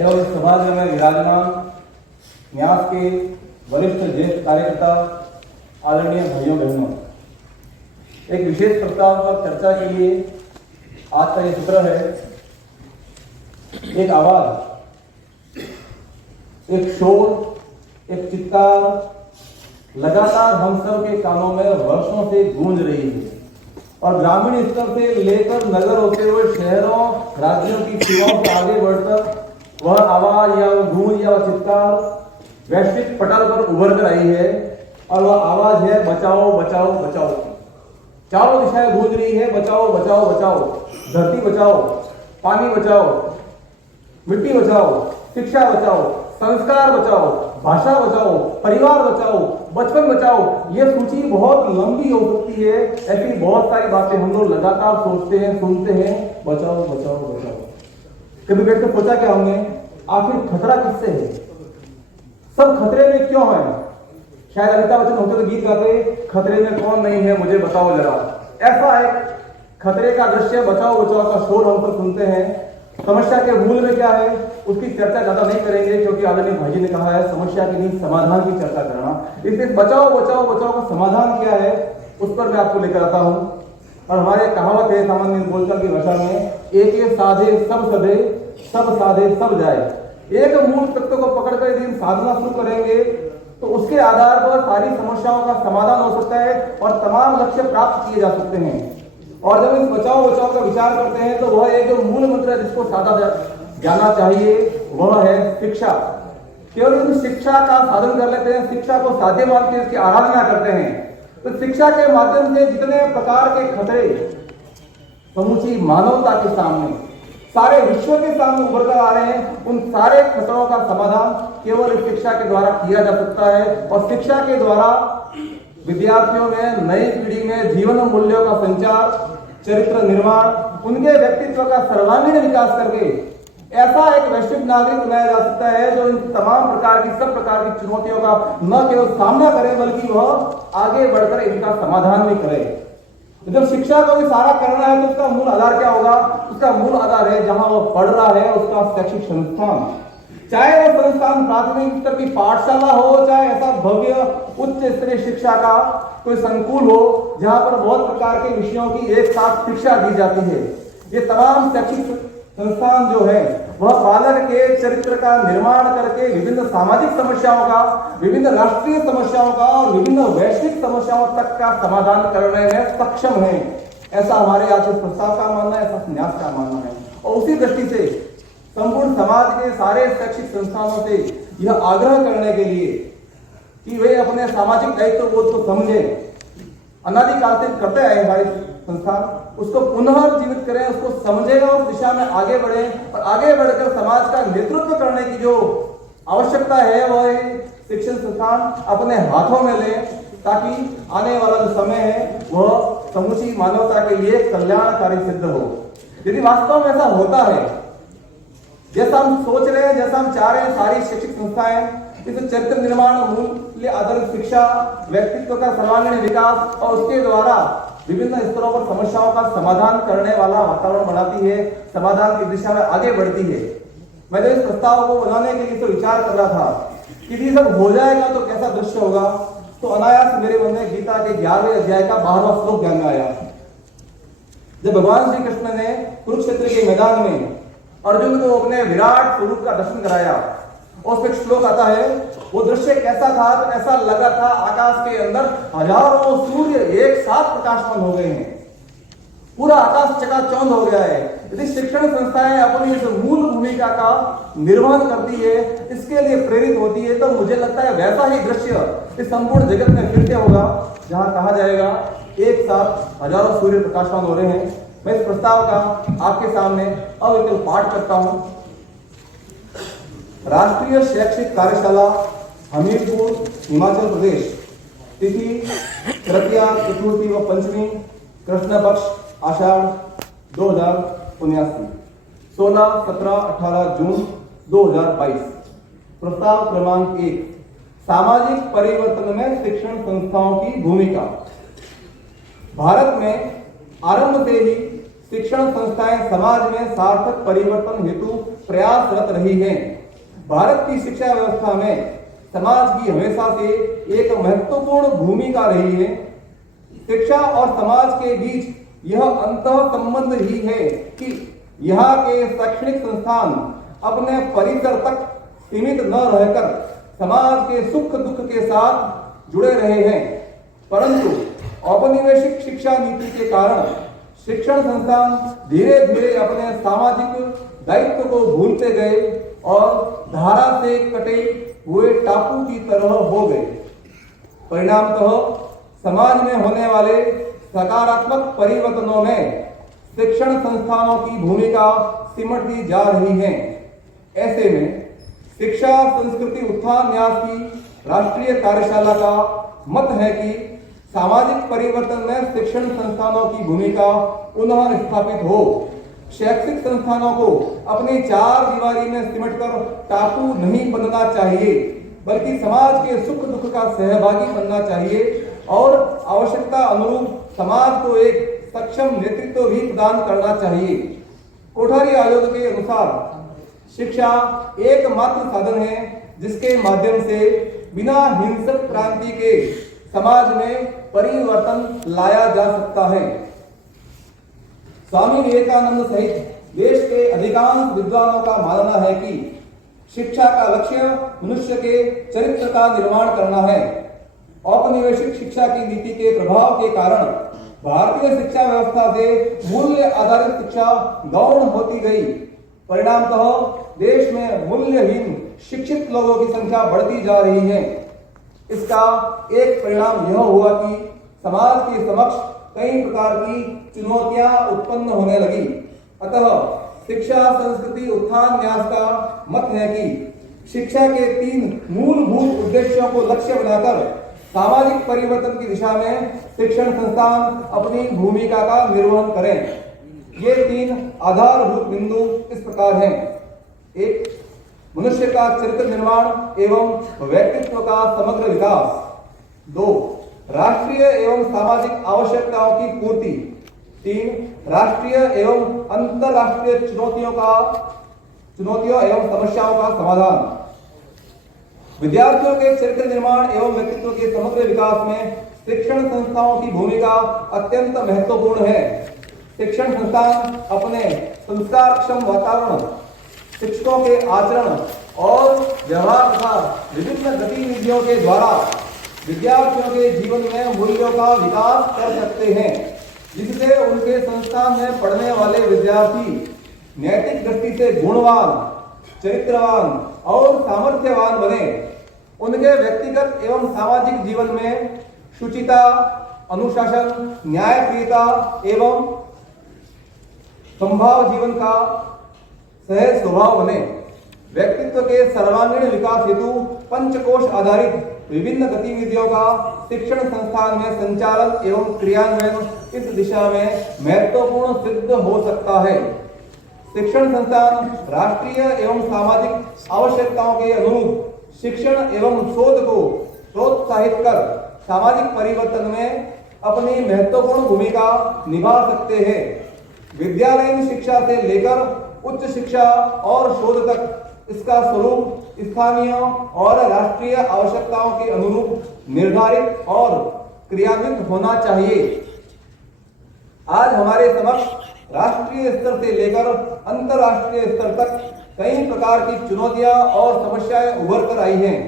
एवं सभागृह में विराजमान न्यास के वरिष्ठ ज्येष्ठ कार्यकर्ता, आदरणीय भाइयों बहनों, एक विशेष प्रस्ताव पर चर्चा के लिए आज का ये सत्र है। एक आवाज, एक शोर, एक चित्कार लगातार हम सब के कानों में वर्षों से गूंज रही है और ग्रामीण स्तर से लेकर नगर होते हुए शहरों, राज्यों की सीमाओं से आगे बढ़कर वह आवाज या वह गूंज या वह चित्कार वैश्विक पटल पर उभर कर आई है। और वह आवाज है बचाओ बचाओ बचाओ। चारों दिशाएं गूंज रही है, बचाओ बचाओ बचाओ। धरती बचाओ, पानी बचाओ, मिट्टी बचाओ, शिक्षा बचाओ, संस्कार बचाओ, भाषा बचाओ, परिवार बचाओ, बचपन बचाओ। यह सूची बहुत लंबी हो सकती है। ऐसी बहुत सारी बातें हम लोग लगातार सोचते हैं, सुनते हैं, बचाओ बचाओ बचाओ। कभी बैठ कर सोचा क्या हमने, आखिर खतरा किससे है? सब खतरे में क्यों है? शायद अमिताभ बच्चन होते तो गीत गाते, खतरे में कौन नहीं है मुझे बताओ जरा। ऐसा एक खतरे का दृश्य, बचाओ बचाओ का शोर हम सब सुनते हैं। समस्या के मूल में क्या है उसकी चर्चा ज्यादा नहीं करेंगे, क्योंकि आदरणीय भाई ने कहा है समस्या के नहीं समाधान की चर्चा करना। इसलिए बचाओ बचाओ बचाओ का समाधान क्या है उस पर मैं आपको लेकर आता हूं। और हमारे कहावत है सामान्य बोलचाल की भाषा में, एक साधे सब सधे, सब साधे सब जाए। एक मूल तत्व को पकड़कर यदि हम साधना शुरू करेंगे तो उसके आधार पर सारी समस्याओं का समाधान हो सकता है और तमाम लक्ष्य प्राप्त किए जा सकते हैं। और जब इस बचाओ बचाओ का विचार करते हैं तो वह एक जो मूल मंत्र है जिसको साधा जाना चाहिए वह है शिक्षा। केवल हम शिक्षा का साधन कर लेते हैं, शिक्षा को साध्य मान के इसकी आराधना करते हैं। तो शिक्षा के माध्यम से जितने प्रकार के खतरे समूची मानवता के सामने, सारे विश्व के सामने उभर कर आ रहे हैं, उन सारे खतरों का समाधान केवल शिक्षा के द्वारा किया जा सकता है। और शिक्षा के द्वारा विद्यार्थियों में, नई पीढ़ी में जीवन मूल्यों का संचार, चरित्र निर्माण, उनके व्यक्तित्व का सर्वांगीण विकास करके ऐसा एक वैश्विक नागरिक बनाया जा सकता है जो इन तमाम प्रकार की, सब प्रकार की चुनौतियों का न केवल सामना करे बल्कि वह आगे बढ़कर इनका समाधान भी करे। तो जब शिक्षा को भी सारा करना है तो उसका मूल आधार क्या होगा? उसका मूल आधार है जहां वो पढ़ रहा है उसका शैक्षिक संस्थान, चाहे वो संस्थान प्राथमिक स्तर की पाठशाला हो, चाहे ऐसा भव्य उच्च स्तरीय शिक्षा का कोई संकुल हो जहां पर बहुत प्रकार के विषयों की एक साथ शिक्षा दी जाती है। ये तमाम शैक्षिक संस्थान जो है वह बालक के चरित्र का निर्माण करके विभिन्न सामाजिक समस्याओं का, विभिन्न राष्ट्रीय समस्याओं का और विभिन्न वैश्विक समस्याओं तक का समाधान करने में सक्षम है। ऐसा हमारे आज इस प्रस्ताव का मानना है, ऐसा न्यास का मानना है। और उसी दृष्टि से संपूर्ण समाज के सारे शैक्षिक संस्थानों से यह आग्रह करने के लिए कि वे अपने सामाजिक दायित्व बोध को समझे, अनादिकाल से करते आए हमारे संस्थान, उसको पुनः जीवित करें, उसको समझेगा, उस दिशा में आगे बढ़े और आगे बढ़कर समाज का नेतृत्व करने की जो आवश्यकता है वह शिक्षण संस्थान अपने हाथों में ले, ताकि आने वाला जो समय है वह समूची मानवता के लिए कल्याणकारी सिद्ध हो। यदि वास्तव में ऐसा होता है जैसा हम सोच रहे हैं, जैसा हम चाह रहे हैं, सारी शैक्षिक संस्थाएं इस चरित्र निर्माण, मूल्य आधारित शिक्षा, व्यक्तित्व का सर्वांगीण विकास और उसके द्वारा विभिन्न स्तरों पर समस्याओं का समाधान करने वाला वातावरण बनाती है, समाधान की दिशा में आगे बढ़ती है। मैं जब इस प्रस्ताव को बनाने के लिए तो विचार कर रहा था कि यदि सब हो जाएगा तो कैसा दृश्य होगा, तो अनायास मेरे मन में गीता के 11वें अध्याय का 12वां श्लोक ध्यान में आया। जब भगवान श्री कृष्ण ने कुरुक्षेत्र के मैदान में अर्जुन को अपने विराट स्वरूप का दर्शन कराया और उसमें श्लोक आता है, वो दृश्य कैसा था? तो ऐसा लगा था आकाश के अंदर हजारों सूर्य एक साथ प्रकाशमान हो गए हैं, पूरा आकाश चकाचौंध हो गया है। यदि शिक्षण संस्थाएं अपनी इस मूल भूमिका का निर्वहन करती है, इसके लिए प्रेरित होती है, तो मुझे लगता है वैसा ही दृश्य इस संपूर्ण जगत में फिर से होगा जहां कहा जाएगा एक साथ हजारों सूर्य प्रकाशमान हो रहे हैं। मैं इस प्रस्ताव का आपके सामने अविकल पाठ करता हूं। राष्ट्रीय शैक्षिक कार्यशाला हमीरपुर हिमाचल प्रदेश, तिथि तृतीया, चतुर्थी व पंचमी, कृष्ण पक्ष, आषाढ़ 2079, 16, 17, 18 जून 2022। प्रस्ताव क्रमांक 1, सामाजिक परिवर्तन में शिक्षण संस्थाओं की भूमिका। भारत में आरंभ से ही शिक्षण संस्थाएं समाज में सार्थक परिवर्तन हेतु प्रयासरत रही हैं। भारत की शिक्षा व्यवस्था में समाज की हमेशा से एक महत्वपूर्ण भूमिका रही है। शिक्षा और समाज के बीच यह अंतः संबंध ही है कि यहाँ के शैक्षणिक संस्थान अपने परिसर तक सीमित न रहकर समाज के सुख दुख के साथ जुड़े रहे हैं, परंतु औपनिवेशिक शिक्षा नीति के कारण शिक्षण संस्थान धीरे धीरे अपने सामाजिक दायित्व को भूलते गए और धारा से कटे हुए टापू की तरह हो गए। परिणामतः समाज में होने वाले सकारात्मक परिवर्तनों में शिक्षण संस्थानों की भूमिका सिमटती जा रही है। ऐसे में शिक्षा संस्कृति उत्थान न्यास की राष्ट्रीय कार्यशाला का मत है कि सामाजिक परिवर्तन में शिक्षण संस्थानों की भूमिका पुनः स्थापित हो। शैक्षिक संस्थानों को अपनी चार दीवारी में सिमटकर टापू नहीं बनना चाहिए, बल्कि समाज के सुख दुख का सहभागी बनना चाहिए और आवश्यकता अनुरूप समाज को एक सक्षम नेतृत्व भी प्रदान करना चाहिए। कोठारी आयोग के अनुसार शिक्षा एकमात्र साधन है जिसके माध्यम से बिना हिंसक क्रांति के समाज में परिवर्तन लाया जा सकता है। स्वामी विवेकानंद सहित देश के अधिकांश विद्वानों का मानना है कि शिक्षा का लक्ष्य मनुष्य के चरित्र का निर्माण करना है। औपनिवेशिक शिक्षा की नीति के प्रभाव के कारण भारतीय शिक्षा व्यवस्था से मूल्य आधारित शिक्षा गौण होती गई। परिणामतः देश में मूल्यहीन शिक्षित लोगों की संख्या बढ़ती जा रही है। इसका एक परिणाम यह हुआ कि समाज के समक्ष कई प्रकार की चुनौतियां उत्पन्न होने लगी। अतः शिक्षा संस्कृति उत्थान न्यास का मत है कि शिक्षा के 3 मूलभूत उद्देश्यों को लक्ष्य बनाकर सामाजिक परिवर्तन की दिशा में शिक्षण संस्थान अपनी भूमिका का निर्वहन करें। ये 3 आधारभूत बिंदु इस प्रकार हैं। 1. मनुष्य का चरित्र निर्माण एवं व्यक्तित्व का समग्र विकास। 2. राष्ट्रीय एवं सामाजिक आवश्यकताओं की पूर्ति। 3. राष्ट्रीय एवं अंतरराष्ट्रीय चुनौतियों एवं समस्याओं का समाधान। विद्यार्थियों के चरित्र निर्माण एवं व्यक्तित्व के समग्र विकास में शिक्षण संस्थाओं की भूमिका अत्यंत महत्वपूर्ण है। शिक्षण संस्थान अपने संस्कारक्षम वातावरण, शिक्षकों के आचरण और व्यवहार तथा विभिन्न गतिविधियों के द्वारा विद्यार्थियों के जीवन में मूल्यों का विकास कर सकते हैं, जिससे उनके संस्थान में पढ़ने वाले विद्यार्थी नैतिक दृष्टि से गुणवान, चरित्रवान और सामर्थ्यवान बने। उनके व्यक्तिगत एवं सामाजिक जीवन में शुचिता, अनुशासन, न्यायप्रियता एवं संभाव जीवन का सहज स्वभाव बने। व्यक्तित्व के सर्वांगीण विकास हेतु पंचकोश आधारित विभिन्न गतिविधियों का शिक्षण संस्थान में संचालन एवं क्रियान्वयन इस दिशा में महत्वपूर्ण सिद्ध हो सकता है। शिक्षण संस्थान राष्ट्रीय एवं सामाजिक आवश्यकताओं के अनुरूप शिक्षण एवं शोध को प्रोत्साहित कर सामाजिक परिवर्तन में अपनी महत्वपूर्ण भूमिका निभा सकते हैं। विद्यालयीन शिक्षा से लेकर उच्च शिक्षा और शोध तक इसका स्वरूप स्थानीय और राष्ट्रीय आवश्यकताओं के अनुरूप निर्धारित और क्रियान्वित होना चाहिए। आज हमारे समक्ष राष्ट्रीय स्तर से लेकर अंतरराष्ट्रीय स्तर तक कई प्रकार की चुनौतियां और समस्याएं उभर कर आई हैं।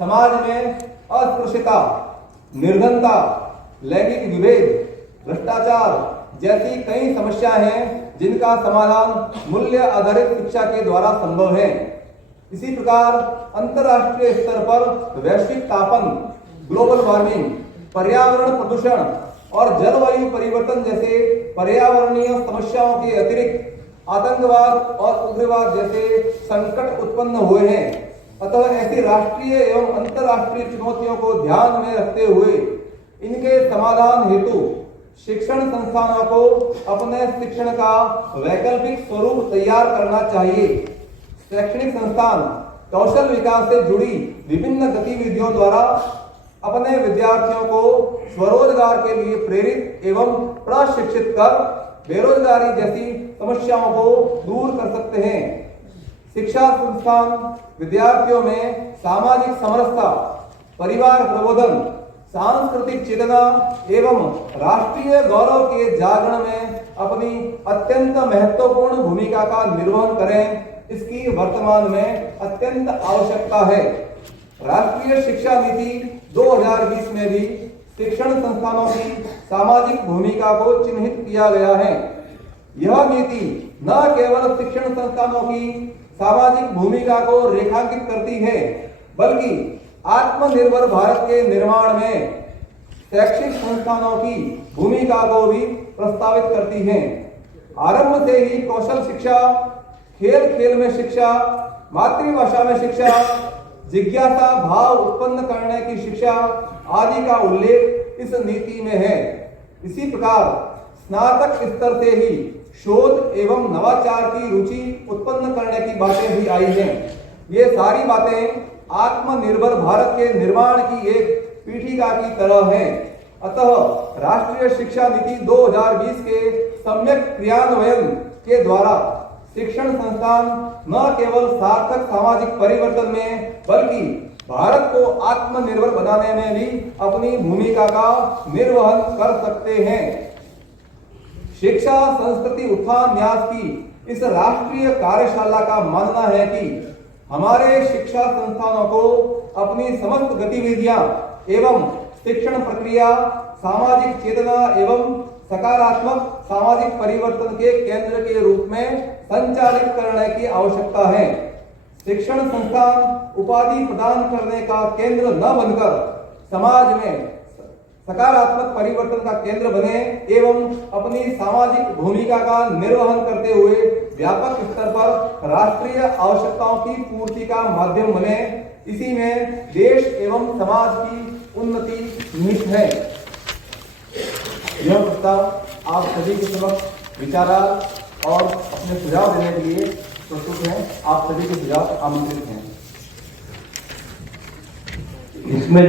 समाज में अस्पृश्यता, निर्धनता, लैंगिक विभेद, भ्रष्टाचार जैसी कई समस्याएं हैं जिनका समाधान मूल्य आधारित शिक्षा के द्वारा संभव है। इसी प्रकार अंतरराष्ट्रीय स्तर पर वैश्विक तापन, ग्लोबल वार्मिंग, पर्यावरण प्रदूषण और जलवायु परिवर्तन जैसे पर्यावरणीय समस्याओं के अतिरिक्त आतंकवाद और उग्रवाद जैसे संकट उत्पन्न हुए हैं। अतः ऐसी राष्ट्रीय एवं अंतरराष्ट्रीय चुनौतियों को ध्यान में रखते हुए इनके समाधान हेतु शिक्षण संस्थानों को अपने शिक्षण का वैकल्पिक स्वरूप तैयार करना चाहिए। शैक्षणिक संस्थान कौशल विकास से जुड़ी विभिन्न गतिविधियों द्वारा अपने विद्यार्थियों को स्वरोजगार के लिए प्रेरित एवं प्रशिक्षित कर बेरोजगारी जैसी समस्याओं को दूर कर सकते हैं। शिक्षा संस्थान विद्यार्थियों में सामाजिक समरसता, परिवार प्रबोधन, सांस्कृतिक चेतना एवं राष्ट्रीय गौरव के जागरण में अपनी अत्यंत महत्वपूर्ण भूमिका का निर्वहन करें, इसकी वर्तमान में अत्यंत आवश्यकता है। राष्ट्रीय शिक्षा नीति 2020 में भी शिक्षण संस्थानों की सामाजिक भूमिका को चिन्हित किया गया है। यह नीति न केवल शिक्षण संस्थानों की सामाजिक भूमिका को रेखांकित करती है, बल्कि आत्मनिर्भर भारत के निर्माण में शैक्षिक संस्थानों की भूमिका को भी प्रस्तावित करती है। आरंभ से ही कौशल शिक्षा, खेल खेल में शिक्षा, मातृभाषा में शिक्षा, जिज्ञासा भाव उत्पन्न करने की शिक्षा आदि का उल्लेख इस नीति में है। इसी प्रकार स्नातक स्तर से ही शोध एवं नवाचार की रुचि उत्पन्न करने की बातें भी आई हैं। ये सारी बातें आत्मनिर्भर भारत के निर्माण की एक पीठिका की तरह है। अतः राष्ट्रीय शिक्षा नीति 2020 के सम्यक क्रियान्वयन के द्वारा शिक्षण संस्थान न केवल सार्थक सामाजिक परिवर्तन में, बल्कि भारत को आत्मनिर्भर बनाने में भी अपनी भूमिका का निर्वहन कर सकते हैं। शिक्षा संस्कृति उत्थान न्यास की इस राष्ट्रीय कार्यशाला का मानना है कि हमारे शिक्षा संस्थानों को अपनी समस्त गतिविधियां एवं शिक्षण प्रक्रिया सामाजिक चेतना एवं सकारात्मक सामाजिक परिवर्तन के केंद्र के रूप में संचालित करने की आवश्यकता है। शिक्षण संस्थान उपाधि प्रदान करने का केंद्र न बनकर समाज में सकारात्मक परिवर्तन का केंद्र बने एवं अपनी सामाजिक भूमिका का निर्वहन करते हुए व्यापक स्तर पर राष्ट्रीय आवश्यकताओं की पूर्ति का माध्यम बने। इसी में देश एवं समाज की उन्नति निहित है। यह प्रस्ताव आप सभी के समक्ष विचारार्थ और अपने सुझाव देने के लिए प्रस्तुत हैं। आप सभी के सुझाव आमंत्रित हैं। इसमें